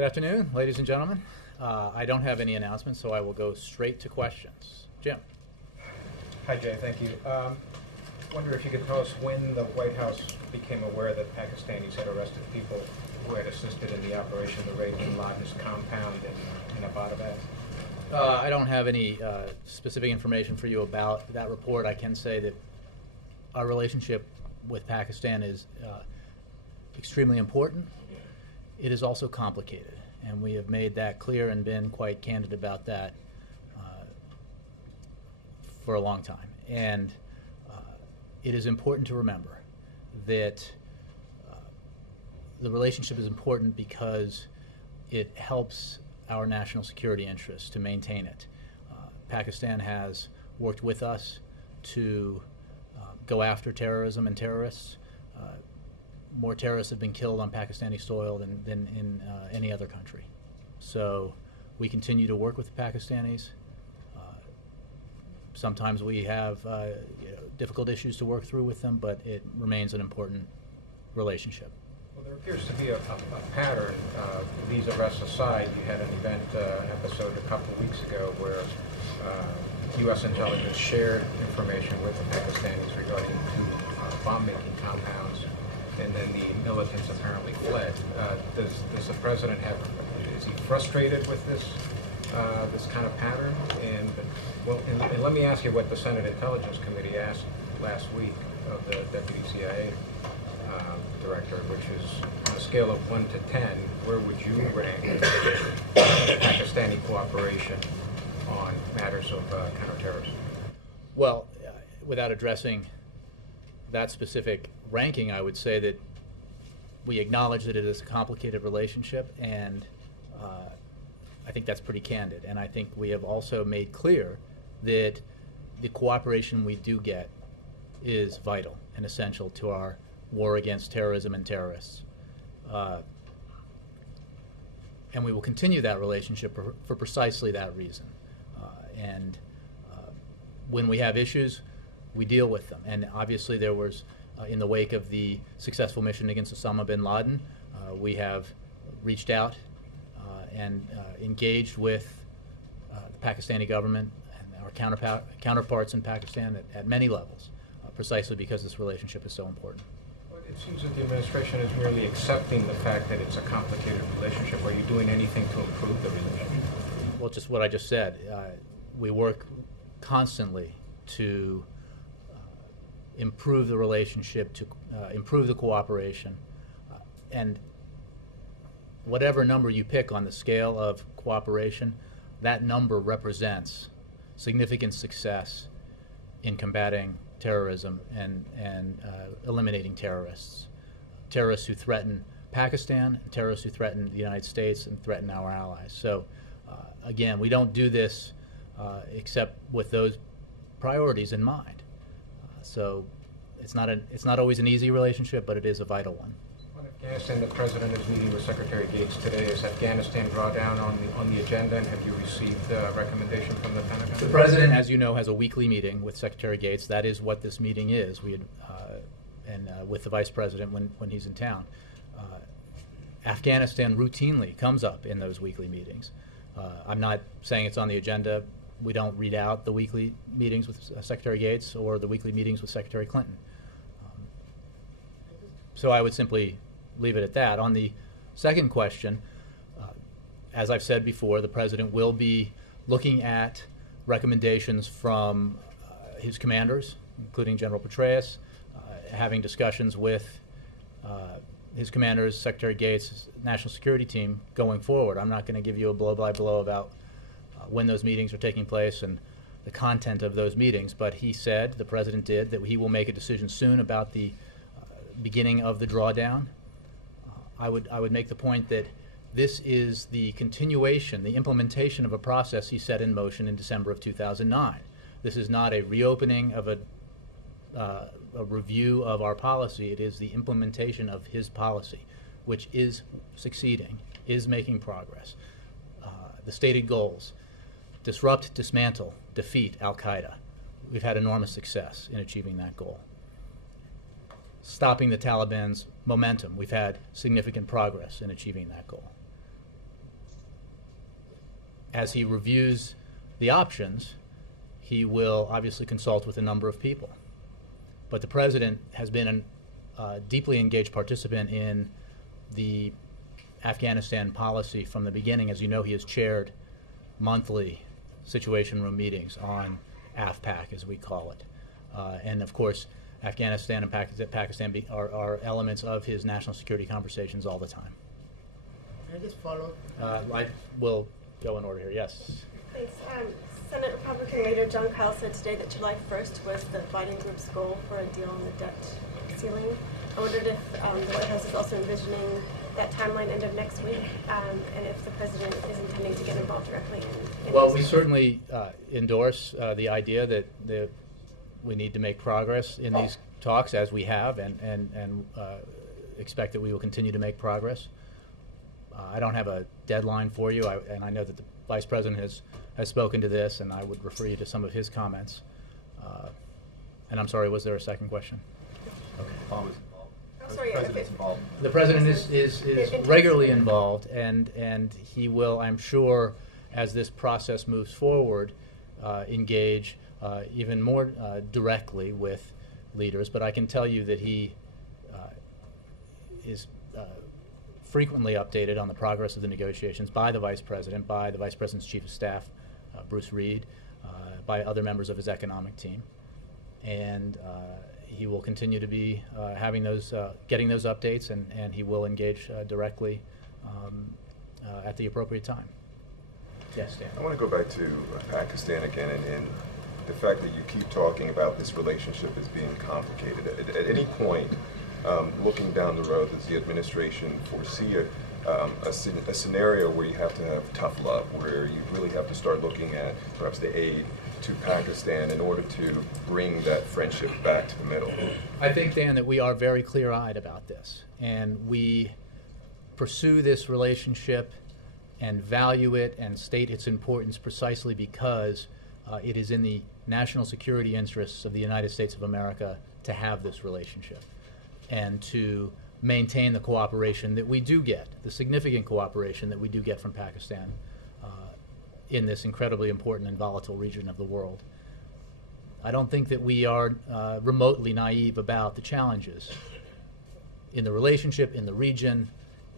Good afternoon, ladies and gentlemen. I don't have any announcements, so I will go straight to questions. Jim. Hi, Jay. Thank you. Wonder if you could tell us when the White House became aware that Pakistanis had arrested people who had assisted in the operation to raid bin Laden's compound in Abbottabad. I don't have any specific information for you about that report. I can say that our relationship with Pakistan is extremely important. It is also complicated, and we have made that clear and been quite candid about that for a long time. And it is important to remember that the relationship is important because it helps our national security interests to maintain it. Pakistan has worked with us to go after terrorism and terrorists. More terrorists have been killed on Pakistani soil than in any other country. So we continue to work with the Pakistanis. Sometimes we have difficult issues to work through with them, but it remains an important relationship. Well, there appears to be a pattern. These arrests aside, you had an event episode a couple of weeks ago where U.S. intelligence shared information with the Pakistanis regarding two bomb-making compounds, and then the militants apparently fled. Does the president is he frustrated with this kind of pattern? And let me ask you what the Senate Intelligence Committee asked last week of the Deputy CIA Director, which is on a scale of 1 to 10, where would you rank Pakistani cooperation on matters of counterterrorism? Well, without addressing that specific ranking, I would say that we acknowledge that it is a complicated relationship, and I think that's pretty candid. And I think we have also made clear that the cooperation we do get is vital and essential to our war against terrorism and terrorists. And we will continue that relationship for precisely that reason. And when we have issues, we deal with them. And obviously there was, in the wake of the successful mission against Osama bin Laden, we have reached out and engaged with the Pakistani government and our counterparts in Pakistan at many levels, precisely because this relationship is so important. Well, it seems that the administration is merely accepting the fact that it's a complicated relationship. Are you doing anything to improve the relationship? Well, just what I just said. We work constantly to improve the relationship, to improve the cooperation, and whatever number you pick on the scale of cooperation, that number represents significant success in combating terrorism and eliminating terrorists who threaten Pakistan, and terrorists who threaten the United States and threaten our allies. So again, we don't do this except with those priorities in mind. So it's not always an easy relationship, but it is a vital one. On Afghanistan, the president is meeting with Secretary Gates today. Is Afghanistan drawdown on the agenda, and have you received a recommendation from the Pentagon? The president, as you know, has a weekly meeting with Secretary Gates. That is what this meeting is. We had, with the vice president when he's in town. Afghanistan routinely comes up in those weekly meetings. I'm not saying it's on the agenda. We don't read out the weekly meetings with Secretary Gates or the weekly meetings with Secretary Clinton. So I would simply leave it at that. On the second question, as I've said before, the president will be looking at recommendations from his commanders, including General Petraeus, having discussions with his commanders, Secretary Gates' national security team going forward. I'm not going to give you a blow-by-blow about when those meetings are taking place and the content of those meetings, but he said, the president did, that he will make a decision soon about the beginning of the drawdown. I would make the point that this is the continuation, the implementation of a process he set in motion in December of 2009. This is not a reopening of a review of our policy. It is the implementation of his policy, which is succeeding, is making progress. The stated goals: disrupt, dismantle, defeat al-Qaeda. We've had enormous success in achieving that goal. Stopping the Taliban's momentum. We've had significant progress in achieving that goal. as he reviews the options, he will obviously consult with a number of people. But the President has been a deeply engaged participant in the Afghanistan policy from the beginning. As you know, he has chaired monthly Situation Room meetings on AFPAC, as we call it. And of course, Afghanistan and Pakistan are elements of his national security conversations all the time. Can I just follow? I will go in order here. Yes. Thanks. Senate Republican leader John Kyl said today that July 1st was the Biden group's goal for a deal on the debt ceiling. I wondered if the White House is also envisioning that timeline end of next week, and if the president is intending to get involved directly in well, we certainly endorse the idea that we need to make progress in these talks, as we have, and expect that we will continue to make progress. I don't have a deadline for you, and I know that the Vice President has spoken to this, and I would refer you to some of his comments. And I'm sorry, was there a second question? Okay. Sorry, the President's involved. The President is regularly involved, and he will, I'm sure, as this process moves forward, engage even more directly with leaders. But I can tell you that he is frequently updated on the progress of the negotiations by the Vice President, by the Vice President's Chief of Staff, Bruce Reed, by other members of his economic team. And he will continue to be having those, getting those updates, and he will engage directly at the appropriate time. Yes, Dan. I want to go back to Pakistan again, and the fact that you keep talking about this relationship as being complicated. At any point, looking down the road, does the administration foresee a scenario where you have to have tough love, where you really have to start looking at perhaps the aid to Pakistan in order to bring that friendship back to the middle? I think, Dan, that we are very clear-eyed about this, and we pursue this relationship and value it and state its importance precisely because it is in the national security interests of the United States of America to have this relationship and to maintain the cooperation that we do get, the significant cooperation that we do get from Pakistan in this incredibly important and volatile region of the world. I don't think that we are remotely naive about the challenges in the relationship, in the region,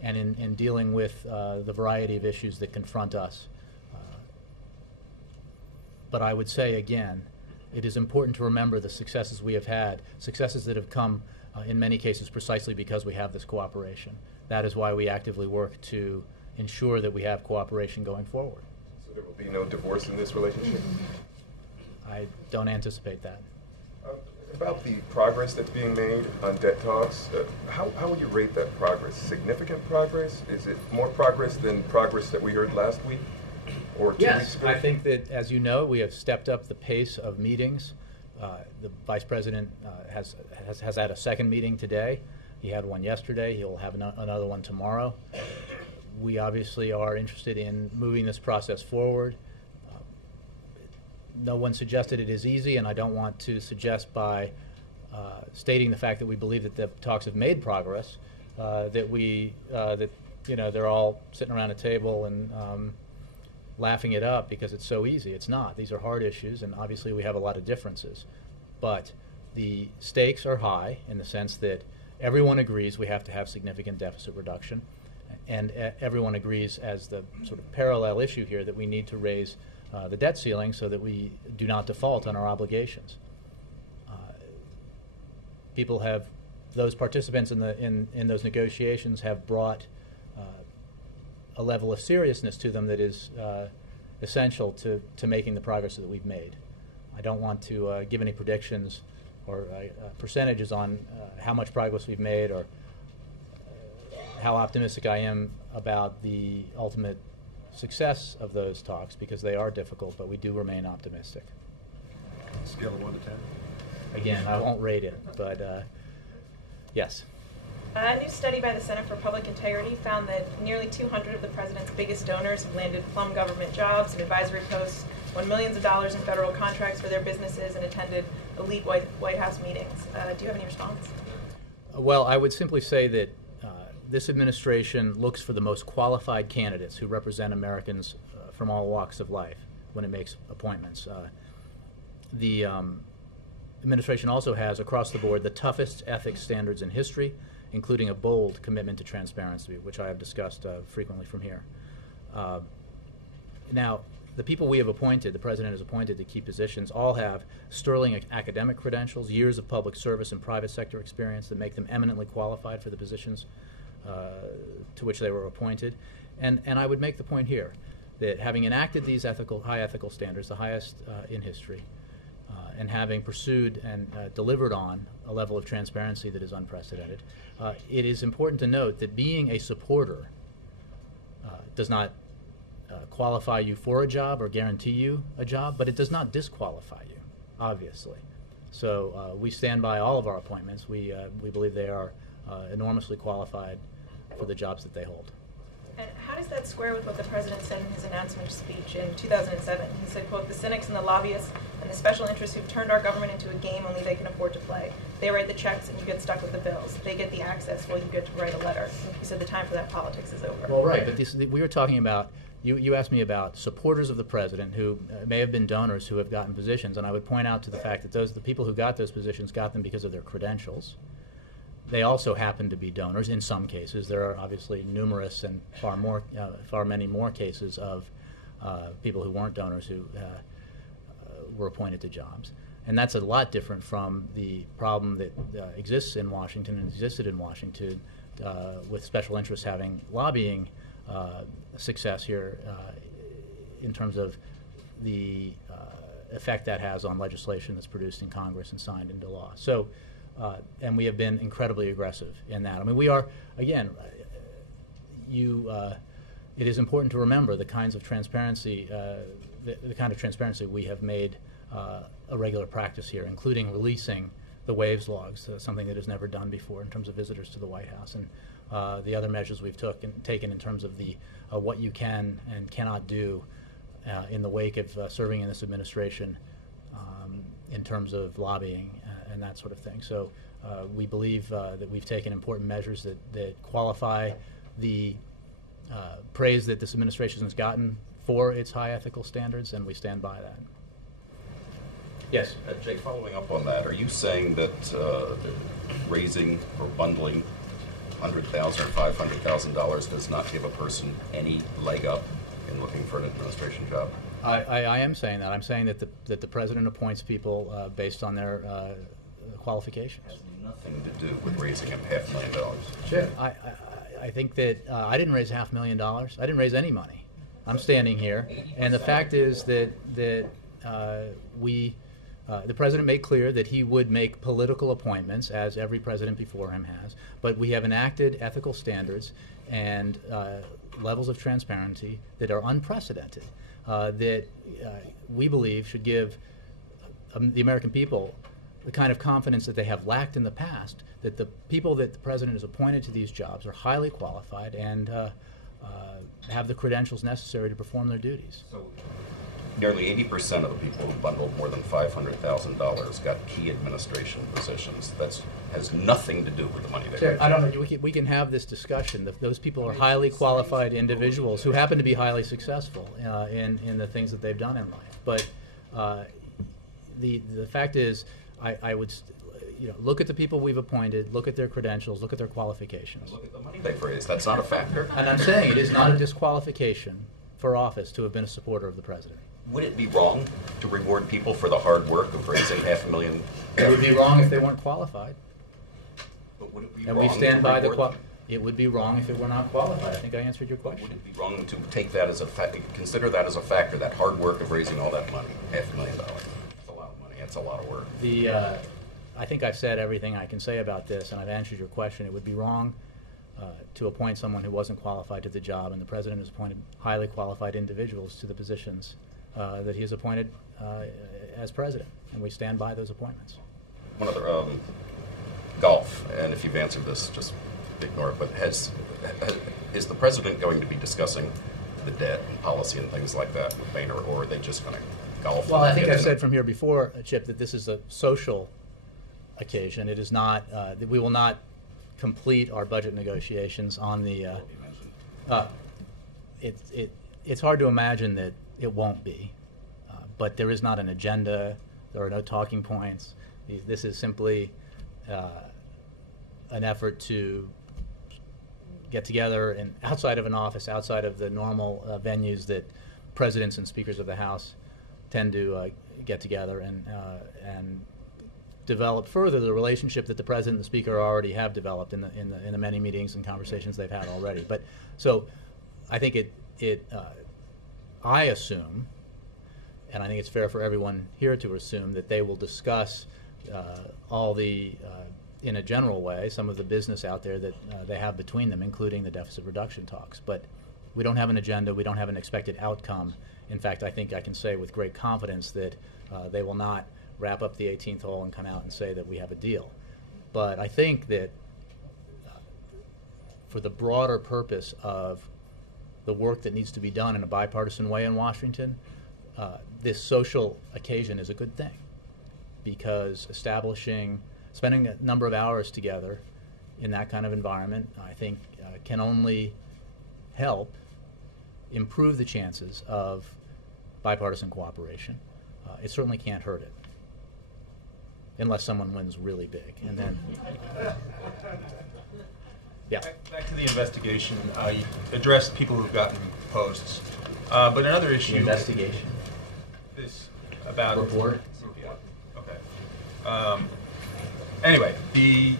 and in dealing with the variety of issues that confront us. But I would say, again, it is important to remember the successes we have had, successes that have come in many cases precisely because we have this cooperation. That is why we actively work to ensure that we have cooperation going forward. So there will be no divorce in this relationship? I don't anticipate that. About the progress that's being made on debt talks, how would you rate that progress? Significant progress? Is it more progress than progress that we heard last week or 2 weeks ago? I think that, as you know, we have stepped up the pace of meetings. The Vice President has had a second meeting today. He had one yesterday. He'll have another one tomorrow. We obviously are interested in moving this process forward. No one suggested it is easy, and I don't want to suggest by stating the fact that we believe that the talks have made progress that they're all sitting around a table and laughing it up because it's so easy. It's not. These are hard issues, and obviously we have a lot of differences. But the stakes are high in the sense that everyone agrees we have to have significant deficit reduction, and everyone agrees as the sort of parallel issue here that we need to raise the debt ceiling so that we do not default on our obligations. People have, those participants in those negotiations have brought a level of seriousness to them that is essential to making the progress that we've made. I don't want to give any predictions or percentages on how much progress we've made or how optimistic I am about the ultimate success of those talks, because they are difficult, but we do remain optimistic. Scale of 1 to 10? Again, I won't rate it, but yes. A new study by the Center for Public Integrity found that nearly 200 of the president's biggest donors have landed plum government jobs and advisory posts, won millions of dollars in federal contracts for their businesses, and attended elite White House meetings. Do you have any response? Well, I would simply say that this administration looks for the most qualified candidates who represent Americans from all walks of life when it makes appointments. The administration also has, across the board, the toughest ethics standards in history, including a bold commitment to transparency, which I have discussed frequently from here. Now, the people we have appointed, the president has appointed to key positions, all have sterling academic credentials, years of public service and private sector experience that make them eminently qualified for the positions to which they were appointed. And I would make the point here that having enacted these high ethical standards, the highest in history, and having pursued and delivered on a level of transparency that is unprecedented, it is important to note that being a supporter does not qualify you for a job or guarantee you a job, but it does not disqualify you, obviously. So we stand by all of our appointments. We believe they are enormously qualified for the jobs that they hold. And how does that square with what the president said in his announcement speech in 2007? He said, quote, "The cynics and the lobbyists and the special interests who've turned our government into a game only they can afford to play. They write the checks and you get stuck with the bills. They get the access while you get to write a letter." He said the time for that politics is over. Well, right, but we were talking about, you asked me about supporters of the president who may have been donors who have gotten positions, and I would point out to the fact that the people who got those positions got them because of their credentials. They also happen to be donors in some cases. There are obviously numerous and far many more cases of people who weren't donors who were appointed to jobs. And that's a lot different from the problem that exists in Washington and existed in Washington with special interests having lobbying success here in terms of the effect that has on legislation that's produced in Congress and signed into law. So. And we have been incredibly aggressive in that. I mean, we are, again, it is important to remember the kinds of transparency, the kind of transparency we have made a regular practice here, including releasing the waves logs, something that is never done before in terms of visitors to the White House, and the other measures we've taken in terms of the what you can and cannot do in the wake of serving in this administration in terms of lobbying and that sort of thing. So we believe that we've taken important measures that qualify the praise that this administration has gotten for its high ethical standards, and we stand by that. Yes? Jake, following up on that, are you saying that raising or bundling $100,000 or $500,000 does not give a person any leg up in looking for an administration job? I am saying that. I'm saying that the president appoints people based on their qualifications. It has nothing to do with raising him $500,000. Sure. I think that I didn't raise $500,000. I didn't raise any money. I'm standing here, and the fact is that the president made clear that he would make political appointments, as every president before him has, but we have enacted ethical standards and levels of transparency that are unprecedented, that we believe should give the American people the kind of confidence that they have lacked in the past, that the people that the president has appointed to these jobs are highly qualified and have the credentials necessary to perform their duties. So nearly 80% of the people who bundled more than $500,000 got key administration positions. That has nothing to do with the money they Sir, I don't know. We can have this discussion. Those people are highly qualified individuals who happen to be highly successful in the things that they've done in life. But the fact is, I would look at the people we've appointed, look at their credentials, look at their qualifications. Look at the money they've raised. That's not a factor. And I'm saying it is not a disqualification for office to have been a supporter of the president. Would it be wrong to reward people for the hard work of raising $500,000? It would be wrong if they weren't qualified. But would it be and wrong we stand by the it would be wrong if it were not qualified. I think I answered your question. Would it be wrong to take that as consider that as a factor, that hard work of raising all that money, $500,000? That's a lot of money. That's a lot of work. I think I've said everything I can say about this, and I've answered your question. It would be wrong to appoint someone who wasn't qualified to the job, and the president has appointed highly qualified individuals to the positions that he has appointed as president, and we stand by those appointments. One other, golf, and if you've answered this, just ignore it, but is the president going to be discussing the debt and policy and things like that with Boehner, or are they just going to golf? Well, I think I've said from here before, Chip, that this is a social occasion. It is not, we will not complete our budget negotiations on the, it's hard to imagine that it won't be. But there is not an agenda. There are no talking points. This is simply an effort to get together and outside of an office, outside of the normal venues that presidents and speakers of the House tend to get together and develop further the relationship that the president and the speaker already have developed in the many meetings and conversations they've had already. But so I think I assume, and I think it's fair for everyone here to assume, that they will discuss all the, in a general way, some of the business out there that they have between them, including the deficit reduction talks. But we don't have an agenda. We don't have an expected outcome. In fact, I think I can say with great confidence that they will not wrap up the 18th hole and come out and say that we have a deal. But I think that for the broader purpose of the work that needs to be done in a bipartisan way in Washington, this social occasion is a good thing, because spending a number of hours together in that kind of environment, I think, can only help improve the chances of bipartisan cooperation. It certainly can't hurt it, unless someone wins really big, and then. Yeah. Back to the investigation, you addressed people who've gotten posts, but another issue. The investigation. This about report. Okay. Anyway, the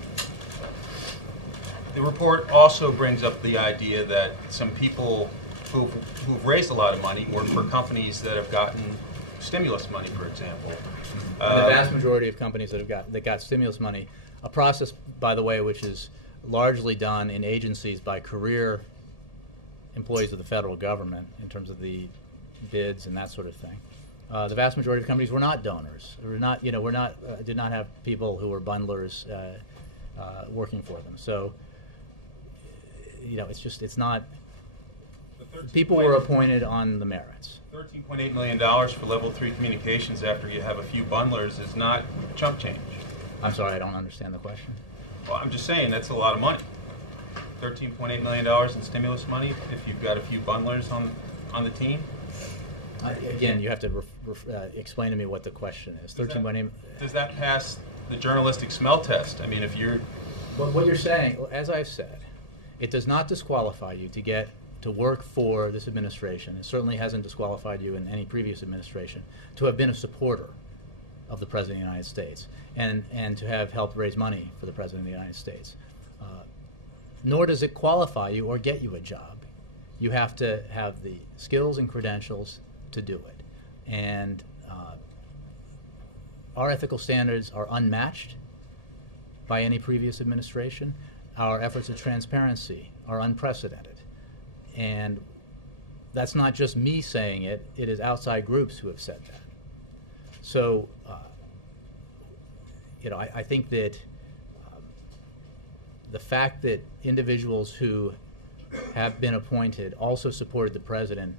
report also brings up the idea that some people who've raised a lot of money work for companies that have gotten stimulus money, for example. And the vast majority of companies that got stimulus money, a process, by the way, which is largely done in agencies by career employees of the federal government in terms of the bids and that sort of thing. The vast majority of companies were not donors. Did not have people who were bundlers working for them. So, it's not. People were appointed on the merits. $13.8 million for Level 3 communications after you have a few bundlers is not chump change. I'm sorry, I don't understand the question. Well, I'm just saying that's a lot of money. $13.8 million in stimulus money if you've got a few bundlers on the team. Again, you have to explain to me what the question is. Does that pass the journalistic smell test? I mean, if you're... What you're saying, as I've said, it does not disqualify you to work for this administration. It certainly hasn't disqualified you in any previous administration to have been a supporter of the President of the United States and to have helped raise money for the President of the United States. Nor does it qualify you or get you a job. You have to have the skills and credentials to do it. And our ethical standards are unmatched by any previous administration. Our efforts at transparency are unprecedented. And that's not just me saying it, it is outside groups who have said that. So, I think that the fact that individuals who have been appointed also supported the president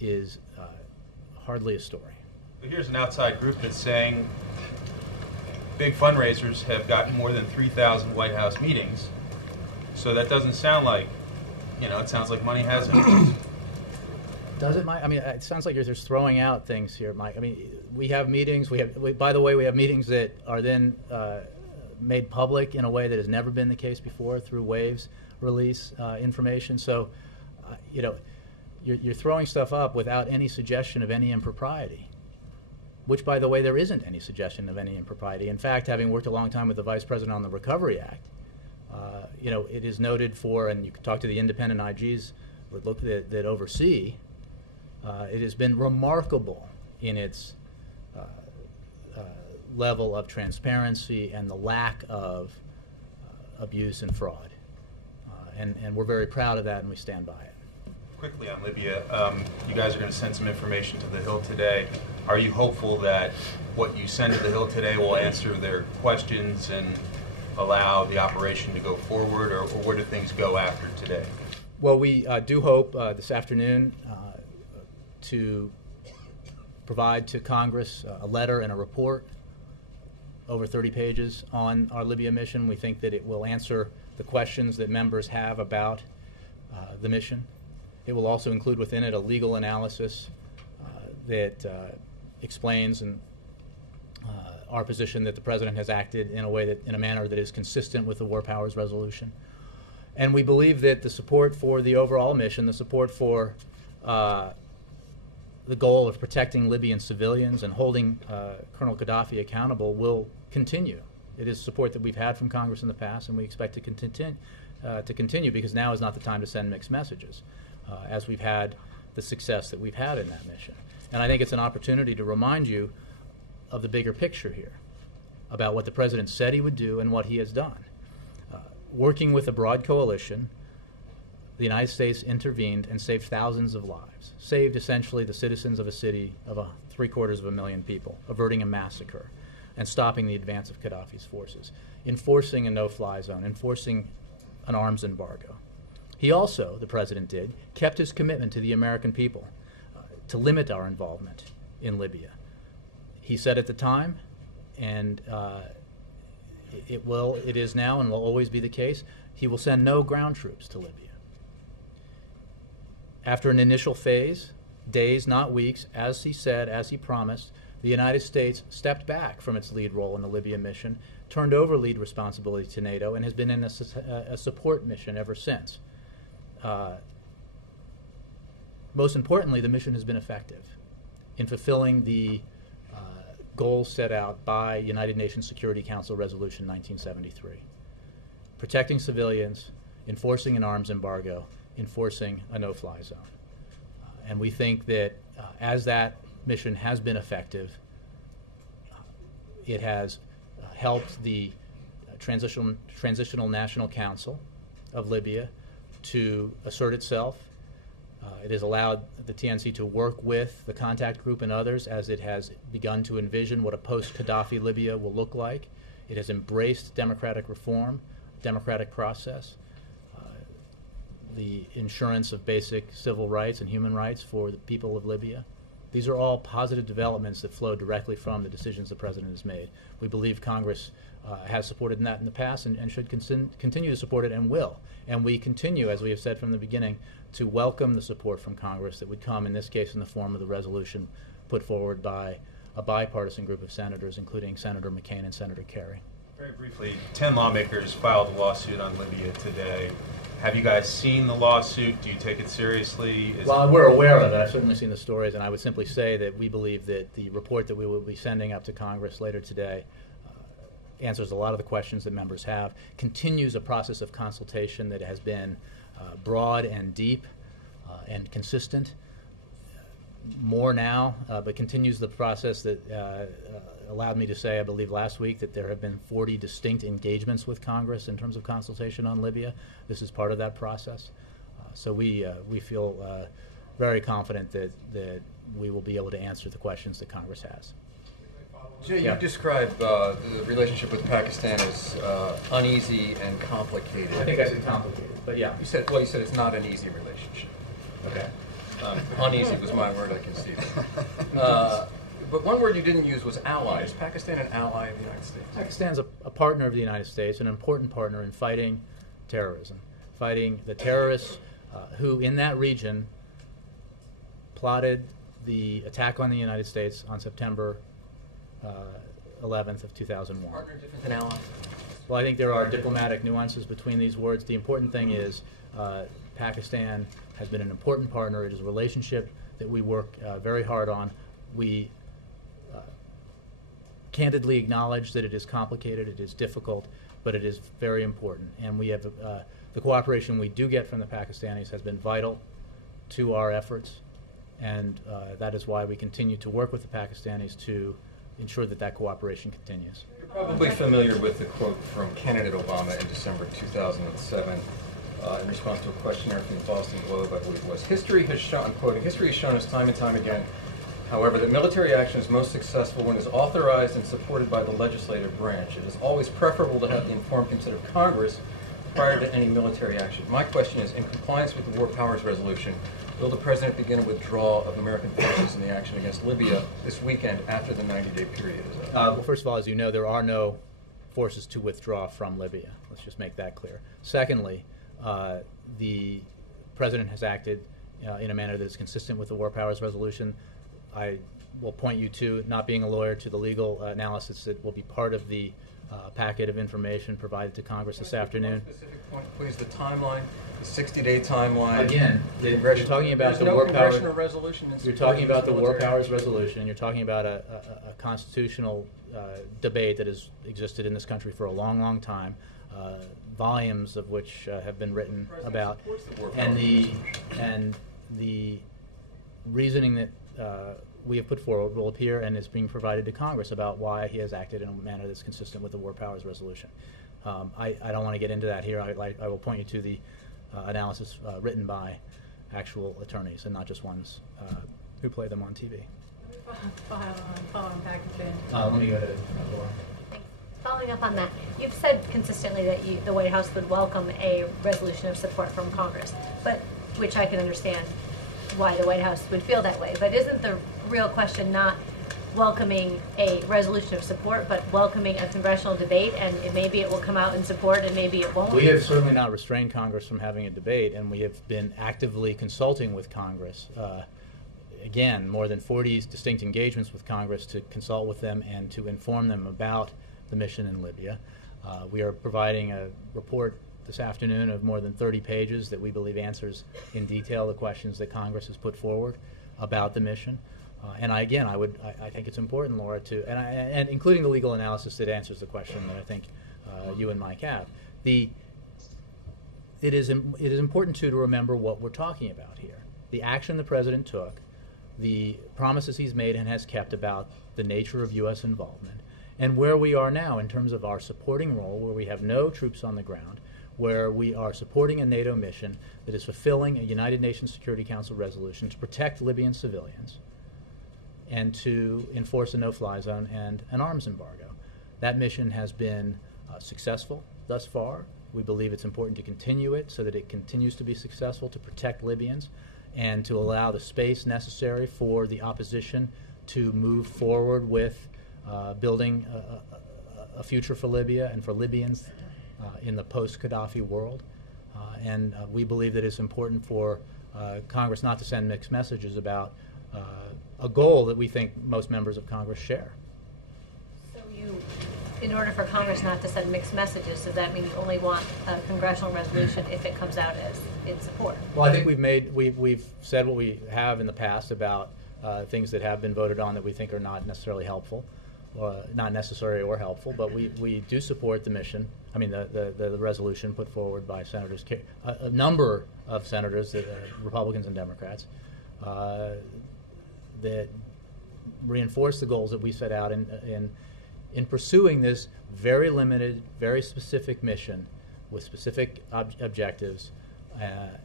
is hardly a story. But here's an outside group that's saying big fundraisers have gotten more than 3,000 White House meetings. So that doesn't sound like, it sounds like money has been used. Does it, Mike? I mean, it sounds like you're just throwing out things here, Mike. I mean, we have meetings. By the way, we have meetings that are then made public in a way that has never been the case before through Waves release information. So, you're throwing stuff up without any suggestion of any impropriety, which, by the way, there isn't any suggestion of any impropriety. In fact, having worked a long time with the Vice President on the Recovery Act, it is noted for, and you can talk to the independent IGs that oversee, it has been remarkable in its level of transparency and the lack of abuse and fraud. And we're very proud of that, and we stand by it. Quickly on Libya, you guys are going to send some information to the Hill today. Are you hopeful that what you send to the Hill today will answer their questions and allow the operation to go forward, or where do things go after today? Well, we do hope this afternoon to provide to Congress a letter and a report over 30 pages on our Libya mission. We think that it will answer the questions that members have about the mission. It will also include within it a legal analysis that explains our position that the President has acted in a manner that is consistent with the War Powers Resolution. And we believe that the support for the overall mission, the support for the goal of protecting Libyan civilians and holding Colonel Gaddafi accountable will continue. It is support that we've had from Congress in the past, and we expect to continue because now is not the time to send mixed messages, as we've had the success that we've had in that mission. And I think it's an opportunity to remind you of the bigger picture here, about what the President said he would do and what he has done. Working with a broad coalition, the United States intervened and saved thousands of lives, saved essentially the citizens of a city of 750,000 people, averting a massacre and stopping the advance of Gaddafi's forces, enforcing a no-fly zone, enforcing an arms embargo. He also, the President did, kept his commitment to the American people to limit our involvement in Libya. He said at the time, and it is now and will always be the case, he will send no ground troops to Libya. After an initial phase, days, not weeks, as he said, as he promised, the United States stepped back from its lead role in the Libya mission, turned over lead responsibility to NATO, and has been in a support mission ever since. Most importantly, the mission has been effective in fulfilling the goals set out by United Nations Security Council Resolution 1973. Protecting civilians, enforcing an arms embargo, enforcing a no-fly zone. And we think that as that mission has been effective, it has helped the Transitional National Council of Libya to assert itself. It has allowed the TNC to work with the contact group and others as it has begun to envision what a post-Gaddafi Libya will look like. It has embraced democratic reform, democratic process, the insurance of basic civil rights and human rights for the people of Libya. These are all positive developments that flow directly from the decisions the President has made. We believe Congress has supported that in the past and should continue to support it and will. And we continue, as we have said from the beginning, to welcome the support from Congress that would come, in this case, in the form of the resolution put forward by a bipartisan group of senators, including Senator McCain and Senator Kerry. Very briefly, 10 lawmakers filed a lawsuit on Libya today. Have you guys seen the lawsuit? Do you take it seriously? Well, we're aware of it. I've certainly seen the stories, and I would simply say that we believe that the report that we will be sending up to Congress later today answers a lot of the questions that members have, continues a process of consultation that has been broad and deep and consistent, more now, but continues the process that allowed me to say, I believe last week, that there have been 40 distinct engagements with Congress in terms of consultation on Libya. This is part of that process. So we feel very confident that we will be able to answer the questions that Congress has. Jay, you described the relationship with Pakistan as uneasy and complicated. I think I said complicated, but yeah. You said it's not an easy relationship. Okay. Uneasy was my word, I concede. But one word you didn't use was ally. Is Pakistan an ally of the United States? Pakistan's a partner of the United States, an important partner in fighting terrorism, fighting the terrorists who, in that region, plotted the attack on the United States on September 11th of 2001. Partner different than ally? Well, I think there are diplomatic nuances between these words. The important thing is Pakistan has been an important partner. It is a relationship that we work very hard on. We candidly acknowledge that it is complicated, it is difficult, but it is very important. And we have the cooperation we do get from the Pakistanis has been vital to our efforts, and that is why we continue to work with the Pakistanis to ensure that cooperation continues. You're probably familiar with the quote from candidate Obama in December 2007 in response to a questionnaire from the Boston Globe, I believe it was. History has shown, I'm quoting, history has shown us time and time again, however, that military action is most successful when it is authorized and supported by the legislative branch. It is always preferable to have the informed consent of Congress prior to any military action. My question is, in compliance with the War Powers Resolution, will the President begin a withdrawal of American forces in the action against Libya this weekend after the 90-day period is up? Well, first of all, as you know, there are no forces to withdraw from Libya. Let's just make that clear. Secondly, the President has acted in a manner that is consistent with the War Powers Resolution. I will point you to, not being a lawyer, to the legal analysis that will be part of the packet of information provided to Congress this afternoon. One specific point, please, the timeline, the 60-day timeline. Again, you're talking about the War Powers resolution. You're talking about the War Powers Resolution. You're talking about a constitutional debate that has existed in this country for a long, long time, volumes of which have been written about, and the reasoning that we have put forward will appear and is being provided to Congress about why he has acted in a manner that's consistent with the War Powers Resolution. I don't want to get into that here. I will point you to the analysis written by actual attorneys and not just ones who play them on TV. Following Pakistan. Let me go to Laura. Thanks. Following up on that, you've said consistently that the White House would welcome a resolution of support from Congress, but which I can understand why the White House would feel that way. But isn't the real question not welcoming a resolution of support, but welcoming a congressional debate, and maybe it will come out in support and maybe it won't? We have certainly not restrained Congress from having a debate, and we have been actively consulting with Congress. Again, more than 40 distinct engagements with Congress to consult with them and to inform them about the mission in Libya. We are providing a report this afternoon of more than 30 pages that we believe answers in detail the questions that Congress has put forward about the mission. And I think it's important, Laura, and including the legal analysis that answers the question that I think you and Mike have. It is important to remember what we're talking about here. The action the President took, the promises he's made and has kept about the nature of U.S. involvement, and where we are now in terms of our supporting role, where we have no troops on the ground, where we are supporting a NATO mission that is fulfilling a United Nations Security Council resolution to protect Libyan civilians and to enforce a no-fly zone and an arms embargo. That mission has been successful thus far. We believe it's important to continue it so that it continues to be successful to protect Libyans and to allow the space necessary for the opposition to move forward with building a future for Libya and for Libyans in the post-Gaddafi world. And we believe that it's important for Congress not to send mixed messages about a goal that we think most members of Congress share. So in order for Congress not to send mixed messages, does that mean you only want a congressional resolution if it comes out as in support? Well, I think we've said what we have in the past about things that have been voted on that we think are not necessarily helpful, not necessary or helpful, but we do support the mission. I mean, the resolution put forward by senators, a number of senators, Republicans and Democrats, that reinforce the goals that we set out in pursuing this very limited, very specific mission with specific objectives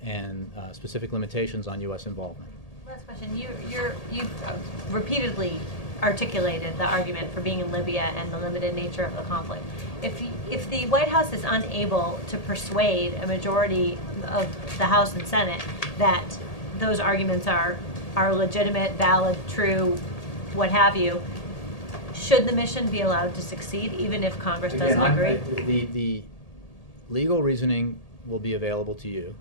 and specific limitations on U.S. involvement. Last question. You've repeatedly articulated the argument for being in Libya and the limited nature of the conflict. If the White House is unable to persuade a majority of the House and Senate that those arguments are legitimate, valid, true, what have you, should the mission be allowed to succeed even if Congress doesn't agree? The legal reasoning will be available to you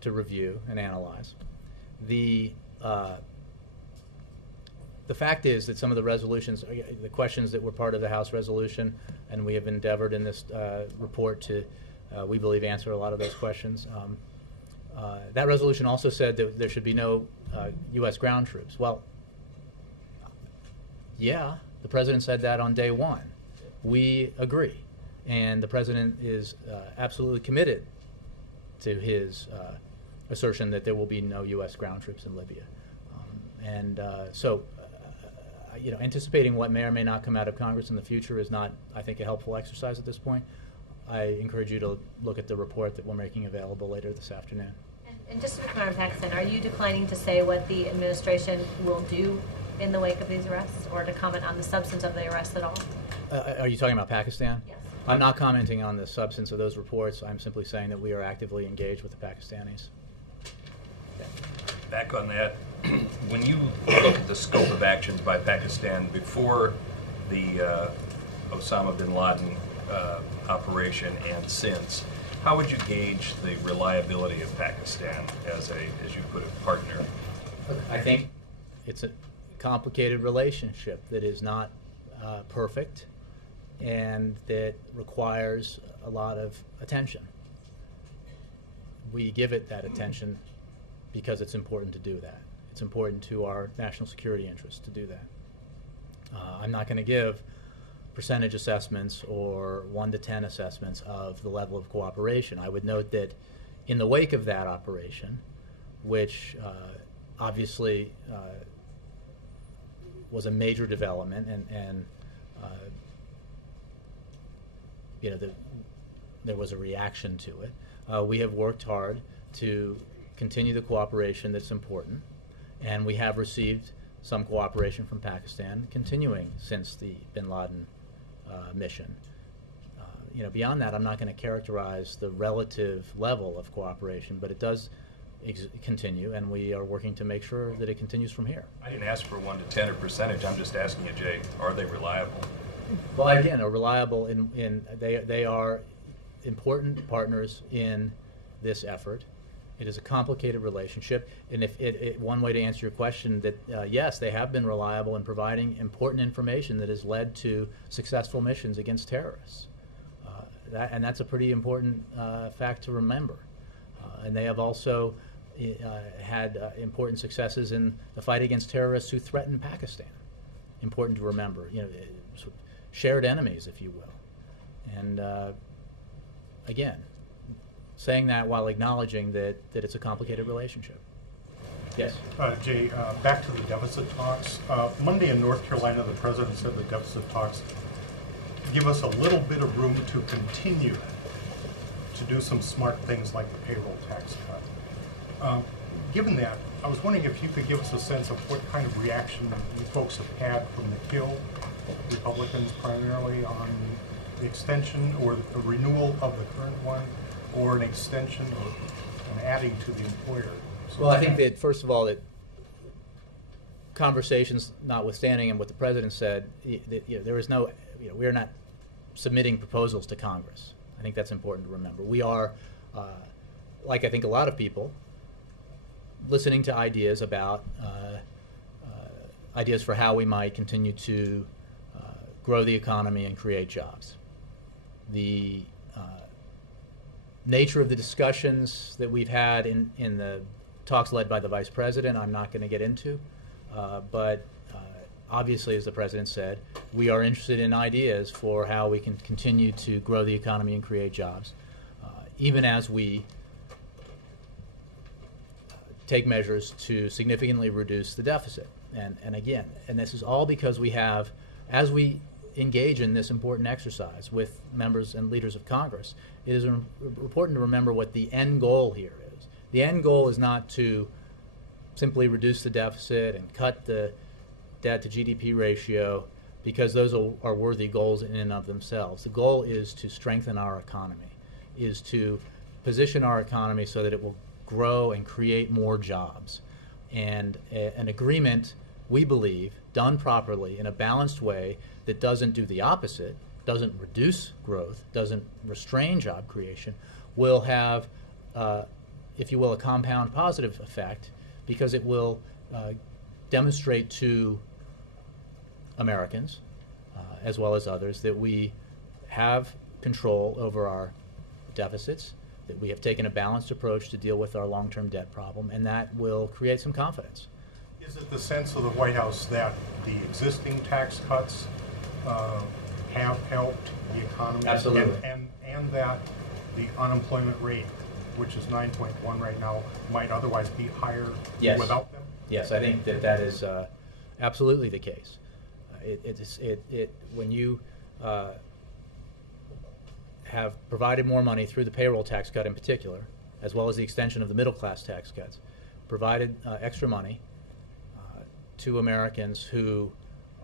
to review and analyze. The fact is that some of the resolutions, the questions that were part of the House resolution, and we have endeavored in this report to, we believe, answer a lot of those questions. That resolution also said that there should be no U.S. ground troops. Well, yeah, the President said that on day one. We agree. And the President is absolutely committed to his assertion that there will be no U.S. ground troops in Libya. So, anticipating what may or may not come out of Congress in the future is not, I think, a helpful exercise at this point. I encourage you to look at the report that we're making available later this afternoon. And just to be clear on Pakistan, are you declining to say what the administration will do in the wake of these arrests, or to comment on the substance of the arrests at all? Are you talking about Pakistan? Yes. I'm not commenting on the substance of those reports. I'm simply saying that we are actively engaged with the Pakistanis. Back on that, when you look at the scope of actions by Pakistan before the Osama bin Laden operation and since, How would you gauge the reliability of Pakistan as you put it, partner? I think it's a complicated relationship that is not perfect and that requires a lot of attention. We give it that attention because it's important to do that. It's important to our national security interests to do that. I'm not going to give percentage assessments or 1 to 10 assessments of the level of cooperation. I would note that in the wake of that operation, which obviously was a major development, and there was a reaction to it. We have worked hard to continue the cooperation that's important, and we have received some cooperation from Pakistan continuing since the bin Laden mission. Beyond that, I'm not going to characterize the relative level of cooperation, but it does continue, and we are working to make sure that it continues from here. I didn't ask for 1 to 10 or percentage. I'm just asking you, Jay, are they reliable? Well, again, are reliable they are important partners in this effort. It is a complicated relationship, and one way to answer your question, that yes, they have been reliable in providing important information that has led to successful missions against terrorists. And that's a pretty important fact to remember. And they have also had important successes in the fight against terrorists who threaten Pakistan. Important to remember, sort of shared enemies, if you will. And again, saying that while acknowledging that it's a complicated relationship. Yes? Jay, back to the deficit talks. Monday in North Carolina, the president said the deficit talks give us a little bit of room to continue to do some smart things like the payroll tax cut. Given that, I was wondering if you could give us a sense of what kind of reaction you folks have had from the Hill, Republicans primarily, on the extension or the renewal of the current one, or an extension or an adding to the employer. Well, I think that, first of all, that conversations notwithstanding and what the president said, there is no, we are not submitting proposals to Congress. I think that's important to remember. We are, like I think a lot of people, listening to ideas about ideas for how we might continue to grow the economy and create jobs. The nature of the discussions that we've had in the talks led by the Vice President, I'm not going to get into, but obviously, as the President said, we are interested in ideas for how we can continue to grow the economy and create jobs, even as we take measures to significantly reduce the deficit. And again, and this is all because we have, as we engage in this important exercise with members and leaders of Congress, it is important to remember what the end goal here is. The end goal is not to simply reduce the deficit and cut the debt to GDP ratio, because those are worthy goals in and of themselves. The goal is to strengthen our economy, is to position our economy so that it will grow and create more jobs. And an agreement, we believe, done properly in a balanced way that doesn't do the opposite, doesn't reduce growth, doesn't restrain job creation, will have, if you will, a compound positive effect, because it will demonstrate to Americans, as well as others, that we have control over our deficits, that we have taken a balanced approach to deal with our long-term debt problem, and that will create some confidence. Is it the sense of the White House that the existing tax cuts have helped the economy? Absolutely. And that the unemployment rate, which is 9.1 right now, might otherwise be higher without them? Yes, I think that is absolutely the case. When you have provided more money through the payroll tax cut in particular, as well as the extension of the middle class tax cuts, provided extra money to Americans who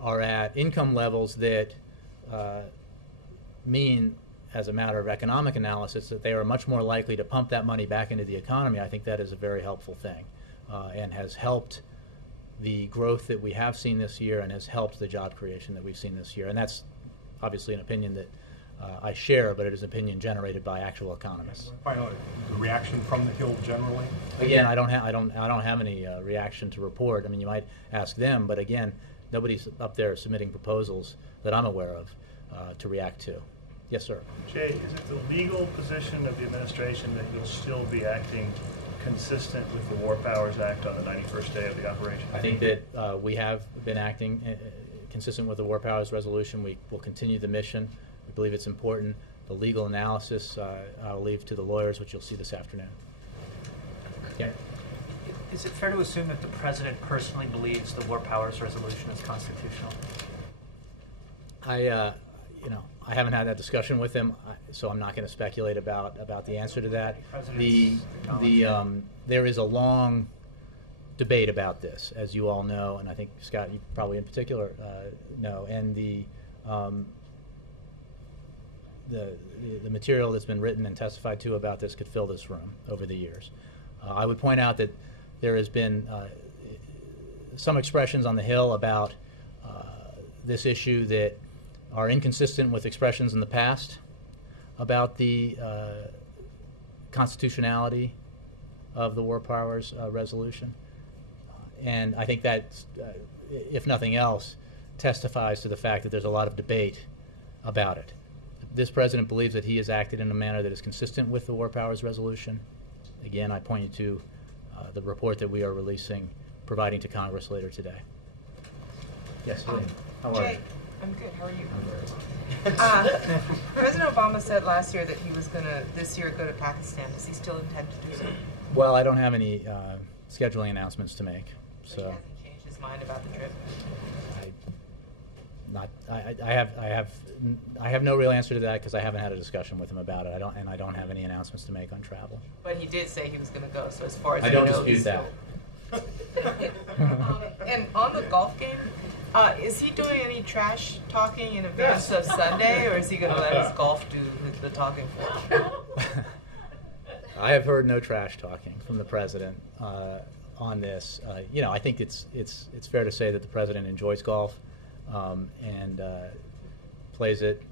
are at income levels that mean, as a matter of economic analysis, that they are much more likely to pump that money back into the economy. I think that is a very helpful thing, and has helped the growth that we have seen this year, and has helped the job creation that we've seen this year. And that's obviously an opinion that I share, but it is opinion generated by actual economists. Finally, the reaction from the Hill generally? Again, I don't have any reaction to report. I mean, you might ask them, but again, nobody's up there submitting proposals that I'm aware of to react to. Yes, sir. Jay, is it the legal position of the administration that you'll still be acting consistent with the War Powers Act on the 91st day of the operation? I think that we have been acting consistent with the War Powers Resolution. We will continue the mission. We believe it's important. The legal analysis I'll leave to the lawyers, which you'll see this afternoon. Okay. Is it fair to assume that the President personally believes the War Powers Resolution is constitutional? I haven't had that discussion with him, so I'm not going to speculate about the answer to that. There is a long debate about this, as you all know, and I think, Scott, you probably in particular know, and the material that's been written and testified to about this could fill this room over the years. I would point out that there has been some expressions on the Hill about this issue that are inconsistent with expressions in the past about the constitutionality of the War Powers Resolution. And I think that, if nothing else, testifies to the fact that there's a lot of debate about it. This president believes that he has acted in a manner that is consistent with the War Powers Resolution. Again, I point you to the report that we are releasing, providing to Congress later today. Yes, Lynn, how are you? I'm good. How are you? President Obama said last year that he was going to, this year, go to Pakistan. Does he still intend to do so? Well, I don't have any scheduling announcements to make. So he hasn't changed his mind about the trip? I have no real answer to that because I haven't had a discussion with him about it. I don't have any announcements to make on travel. But he did say he was going to go. So as far as I don't dispute that. And on the golf game, is he doing any trash talking in advance of Sunday, or is he going to let his golf do the talking for him? I have heard no trash talking from the president on this. I think it's fair to say that the president enjoys golf and plays it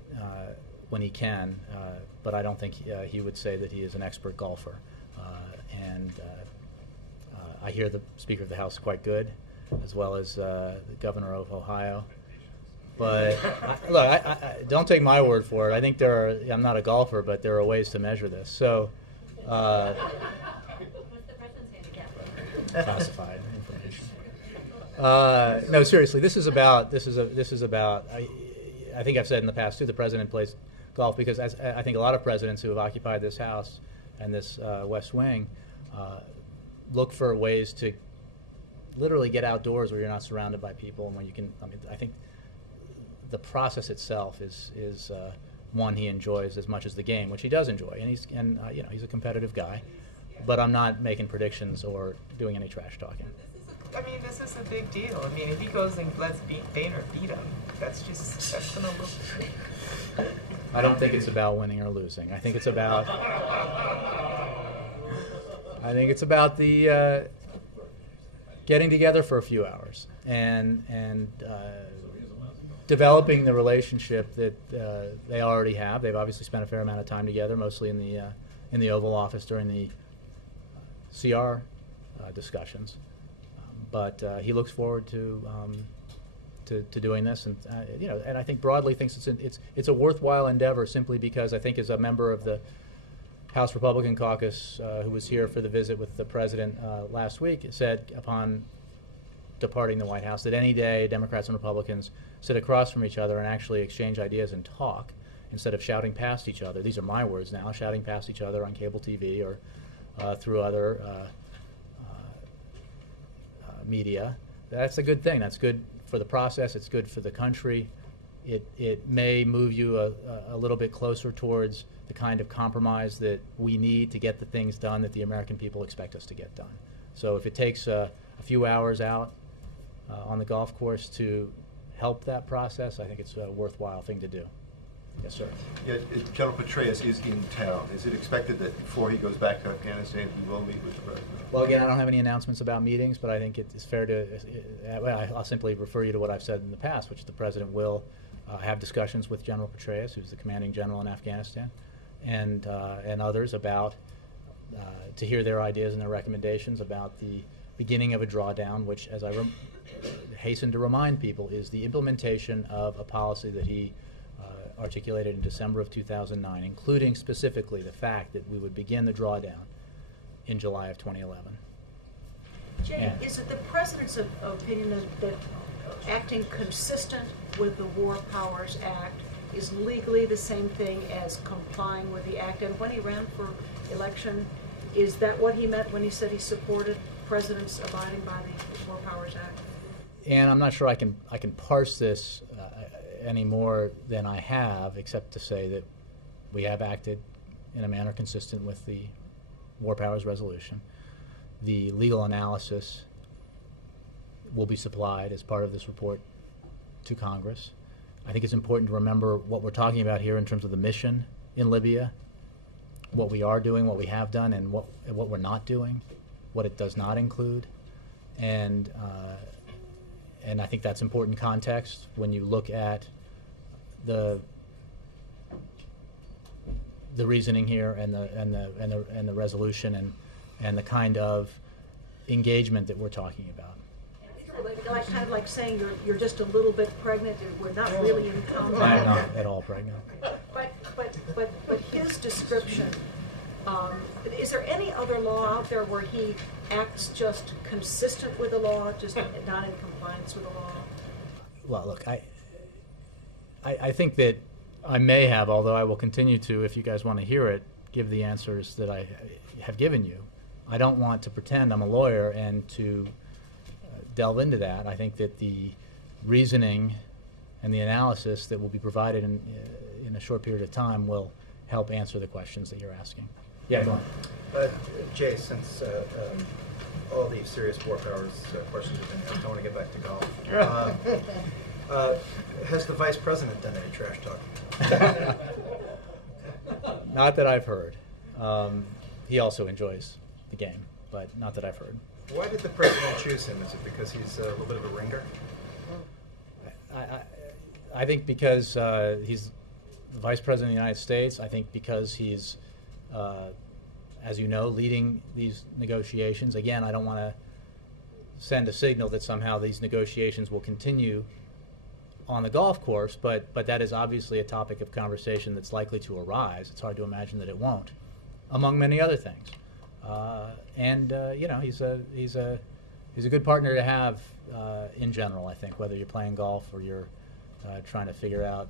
when he can, but I don't think he would say that he is an expert golfer. I hear the Speaker of the House quite good, as well as the Governor of Ohio. But don't take my word for it. I think I'm not a golfer, but there are ways to measure this. So, What's the president's handicap? classified information. No, seriously, this is about. I think I've said in the past too. The president plays golf because I think a lot of presidents who have occupied this House and this West Wing look for ways to literally get outdoors where you're not surrounded by people and when you can. I think the process itself is one he enjoys as much as the game, which he does enjoy, and he's a competitive guy. But I'm not making predictions or doing any trash talking. This is a big deal. If he goes and lets Boehner beat him, that's going to look. I don't think it's about winning or losing. I think it's about. The getting together for a few hours and developing the relationship that they already have. They've obviously spent a fair amount of time together, mostly in the Oval Office during the CR discussions. But he looks forward to doing this, and and I think broadly thinks it's a worthwhile endeavor simply because I think as a member of the House Republican Caucus who was here for the visit with the president last week said upon departing the White House that any day Democrats and Republicans sit across from each other and actually exchange ideas and talk instead of shouting past each other. These are my words now, shouting past each other on cable TV or through other media. That's a good thing. That's good for the process. It's good for the country. It may move you a little bit closer towards the kind of compromise that we need to get the things done that the American people expect us to get done. So if it takes a few hours out on the golf course to help that process, I think it's a worthwhile thing to do. Yes, sir. Yeah, General Petraeus is in town. Is it expected that before he goes back to Afghanistan, he will meet with the president? Well, again, I don't have any announcements about meetings, but I think it's fair to. I'll simply refer you to what I've said in the past, which the president will have discussions with General Petraeus, who's the commanding general in Afghanistan, and others about to hear their ideas and their recommendations about the beginning of a drawdown, which, as I hasten to remind people, is the implementation of a policy that he articulated in December of 2009, including specifically the fact that we would begin the drawdown in July of 2011. Jay, is it the President's opinion that acting consistent with the War Powers Act is legally the same thing as complying with the Act? And when he ran for election, is that what he meant when he said he supported presidents abiding by the War Powers Act? And I'm not sure I can parse this any more than I have, except to say that we have acted in a manner consistent with the War Powers Resolution. The legal analysis will be supplied as part of this report to Congress. I think it's important to remember what we're talking about here in terms of the mission in Libya, what we are doing, what we have done, and what we're not doing, what it does not include. And I think that's important context when you look at the reasoning here and the resolution and the kind of engagement that we're talking about. Like, kind of like saying you're just a little bit pregnant and we're not really in combat. I'm not at all pregnant. But his description, is there any other law out there where he acts just consistent with the law, just not in compliance with the law? Well, look, I think that I may have, although I will continue to, if you guys want to hear it, give the answers that I have given you. I don't want to pretend I'm a lawyer and to delve into that. I think that the reasoning and the analysis that will be provided in a short period of time will help answer the questions that you're asking. Yeah, go on. Jay, since all the serious war powers questions have been asked, I want to get back to golf. Has the Vice President done any trash talking? Not that I've heard. He also enjoys the game, but not that I've heard. Why did the President choose him? Is it because he's a little bit of a ringer? I think because he's the Vice President of the United States. I think because he's, as you know, leading these negotiations. Again, I don't want to send a signal that somehow these negotiations will continue on the golf course, but that is obviously a topic of conversation that's likely to arise. It's hard to imagine that it won't, among many other things. You know, he's a good partner to have in general. I think whether you're playing golf or you're trying to figure out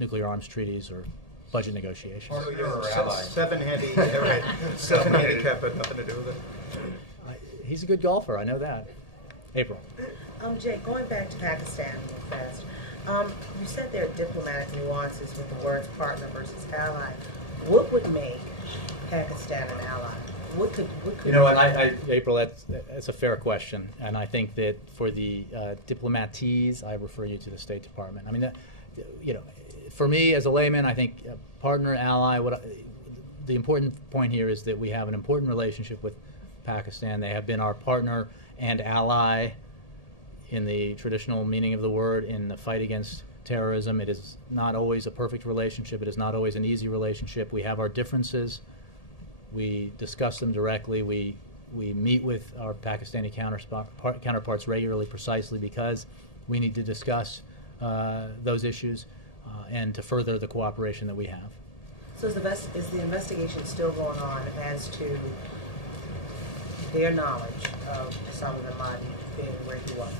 nuclear arms treaties or budget negotiations. Seven handicap had nothing to do with it. He's a good golfer. I know that. April. Jay, going back to Pakistan real fast, you said there are diplomatic nuances with the words partner versus ally. What would make Pakistan an ally? What could you know? And April, that's a fair question, and I think that for the diplomatees, I refer you to the State Department. I mean, you know, for me as a layman, I think partner, ally. The important point here is that we have an important relationship with Pakistan. They have been our partner and ally in the traditional meaning of the word in the fight against terrorism. It is not always a perfect relationship. It is not always an easy relationship. We have our differences. We discuss them directly. We meet with our Pakistani counterparts regularly precisely because we need to discuss those issues and to further the cooperation that we have. So is the investigation still going on as to their knowledge of Osama bin Laden being where he was?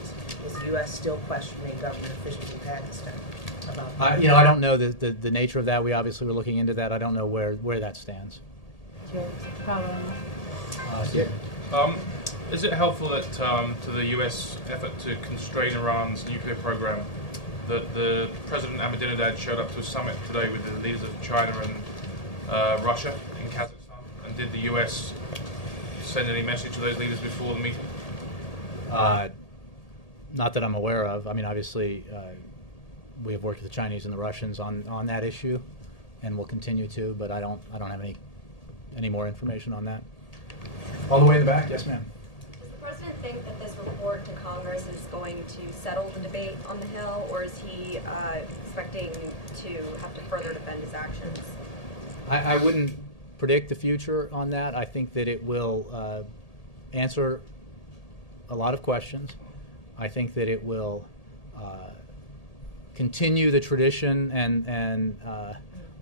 Is the U.S. still questioning government officials in Pakistan about you know, I don't know the nature of that. We obviously were looking into that. I don't know where that stands. Is it helpful that to the U.S. effort to constrain Iran's nuclear program that the President Ahmadinejad showed up to a summit today with the leaders of China and Russia in Kazakhstan? And did the U.S. send any message to those leaders before the meeting? Not that I'm aware of. I mean, obviously, we have worked with the Chinese and the Russians on that issue, and will continue to. But I don't have any more information on that. All the way in the back, yes, ma'am. Does the President think that this report to Congress is going going to settle the debate on the Hill, or is he expecting to have to further defend his actions? I wouldn't predict the future on that. I think that it will answer a lot of questions. I think that it will continue the tradition and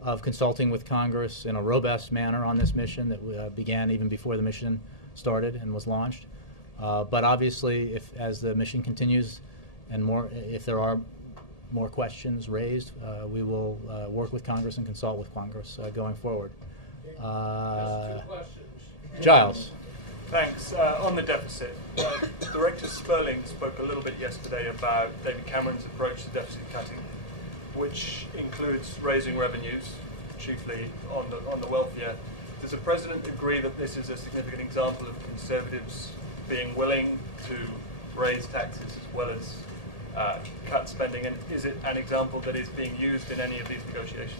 of consulting with Congress in a robust manner on this mission that began even before the mission started and was launched. But obviously, as the mission continues and if there are more questions raised, we will work with Congress and consult with Congress going forward. Giles. Thanks. On the deficit, Director Sperling spoke a little bit yesterday about David Cameron's approach to deficit cutting, which includes raising revenues, chiefly on the welfare. Does the President agree that this is a significant example of Conservatives being willing to raise taxes as well as cut spending, and is it an example that is being used in any of these negotiations?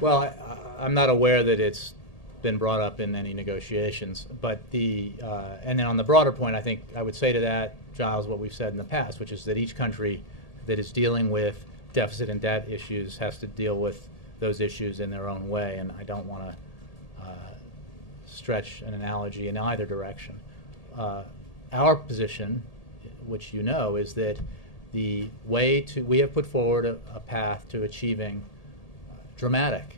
Well, I'm not aware that it's been brought up in any negotiations, but and then on the broader point, I think I would say to that, Giles, what we've said in the past, which is that each country that is dealing with deficit and debt issues has to deal with those issues in their own way, and I don't want to stretch an analogy in either direction. Our position, which you know, is that we have put forward a path to achieving dramatic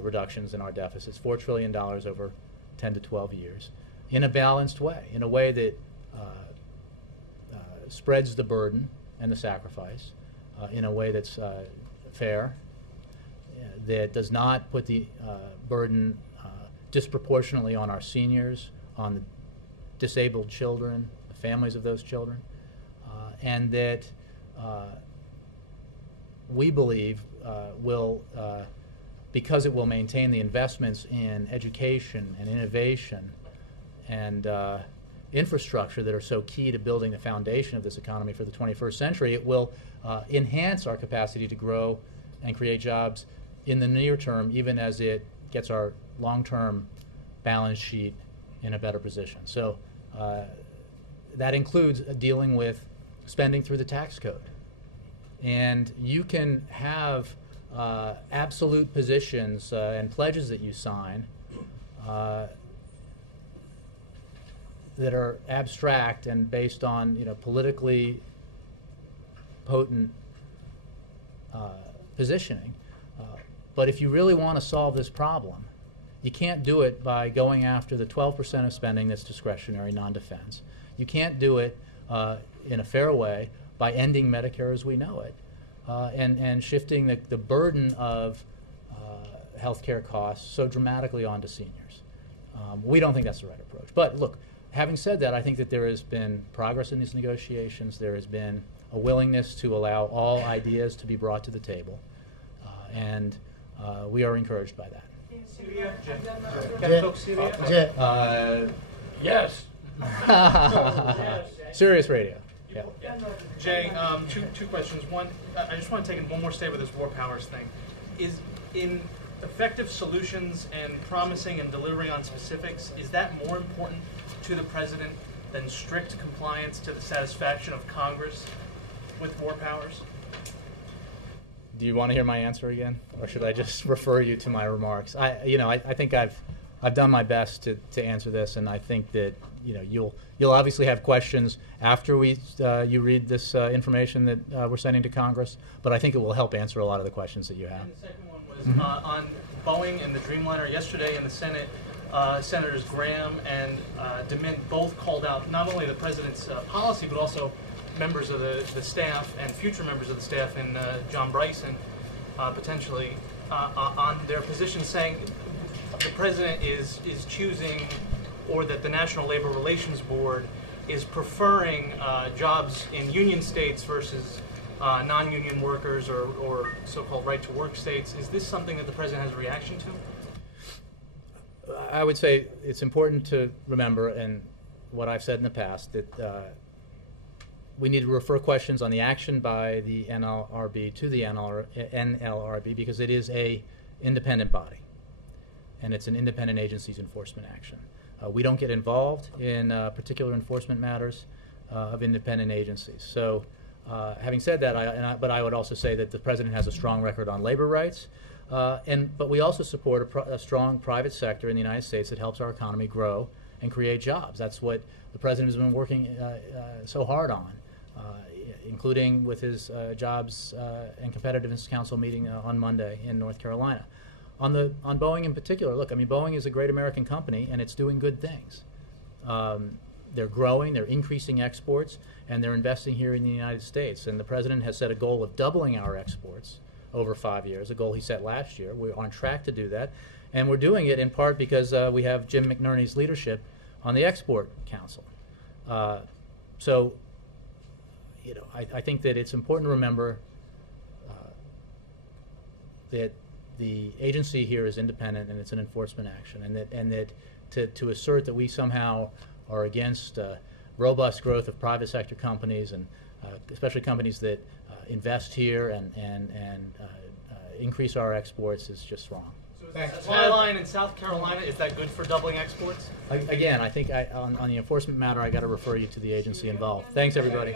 reductions in our deficits, $4 trillion over 10 to 12 years, in a balanced way, in a way that spreads the burden and the sacrifice, in a way that's fair, that does not put the burden disproportionately on our seniors, on the disabled children, the families of those children, and that we believe will, because it will maintain the investments in education and innovation and infrastructure that are so key to building the foundation of this economy for the 21st century, it will enhance our capacity to grow and create jobs in the near term, even as it gets our long-term balance sheet in a better position. So that includes dealing with spending through the tax code. And you can have absolute positions and pledges that you sign that are abstract and based on politically potent positioning. But if you really want to solve this problem, you can't do it by going after the 12% of spending that's discretionary, non-defense. You can't do it in a fair way by ending Medicare as we know it and shifting the burden of health care costs so dramatically onto seniors. We don't think that's the right approach. But look, having said that, I think that there has been progress in these negotiations. There has been a willingness to allow all ideas to be brought to the table. And we are encouraged by that. Syria? Can you talk Syria? Yes. Sirius Radio. Yeah. Jay, two questions. One, I just want to take one more stay with this war powers thing. Is in effective solutions and promising and delivering on specifics, is that more important to the president than strict compliance to the satisfaction of Congress with war powers? Do you want to hear my answer again, or should I just refer you to my remarks? I think I've done my best to answer this, and I think that you'll obviously have questions after you read this information that we're sending to Congress. But I think it will help answer a lot of the questions that you have. And the second one was on Boeing and the Dreamliner. Yesterday in the Senate, Senators Graham and DeMint both called out not only the president's policy, but also members of the staff and future members of the staff and John Bryson potentially on their position, saying the president is choosing, or that the National Labor Relations Board is preferring jobs in union states versus non-union workers or so-called right-to-work states. Is this something that the president has a reaction to? I would say it's important to remember, and what I've said in the past, that we need to refer questions on the action by the NLRB to the NLRB because it is an independent body, and it's an independent agency's enforcement action. We don't get involved in particular enforcement matters of independent agencies. So, having said that, but I would also say that the president has a strong record on labor rights, but we also support a strong private sector in the United States that helps our economy grow and create jobs. That's what the president has been working so hard on, including with his Jobs and Competitiveness Council meeting on Monday in North Carolina. On Boeing in particular, look, I mean, Boeing is a great American company, and it's doing good things. They're growing, they're increasing exports, and they're investing here in the United States. And the president has set a goal of doubling our exports over 5 years, a goal he set last year. We're on track to do that. And we're doing it in part because we have Jim McNerney's leadership on the Export Council. So, you know, I think that it's important to remember that the agency here is independent and it's an enforcement action, and that to assert that we somehow are against robust growth of private sector companies, and especially companies that invest here and increase our exports, is just wrong. Supply line in South Carolina, is that good for doubling exports? Again, I think on the enforcement matter, I got to refer you to the agency involved. Thanks, everybody.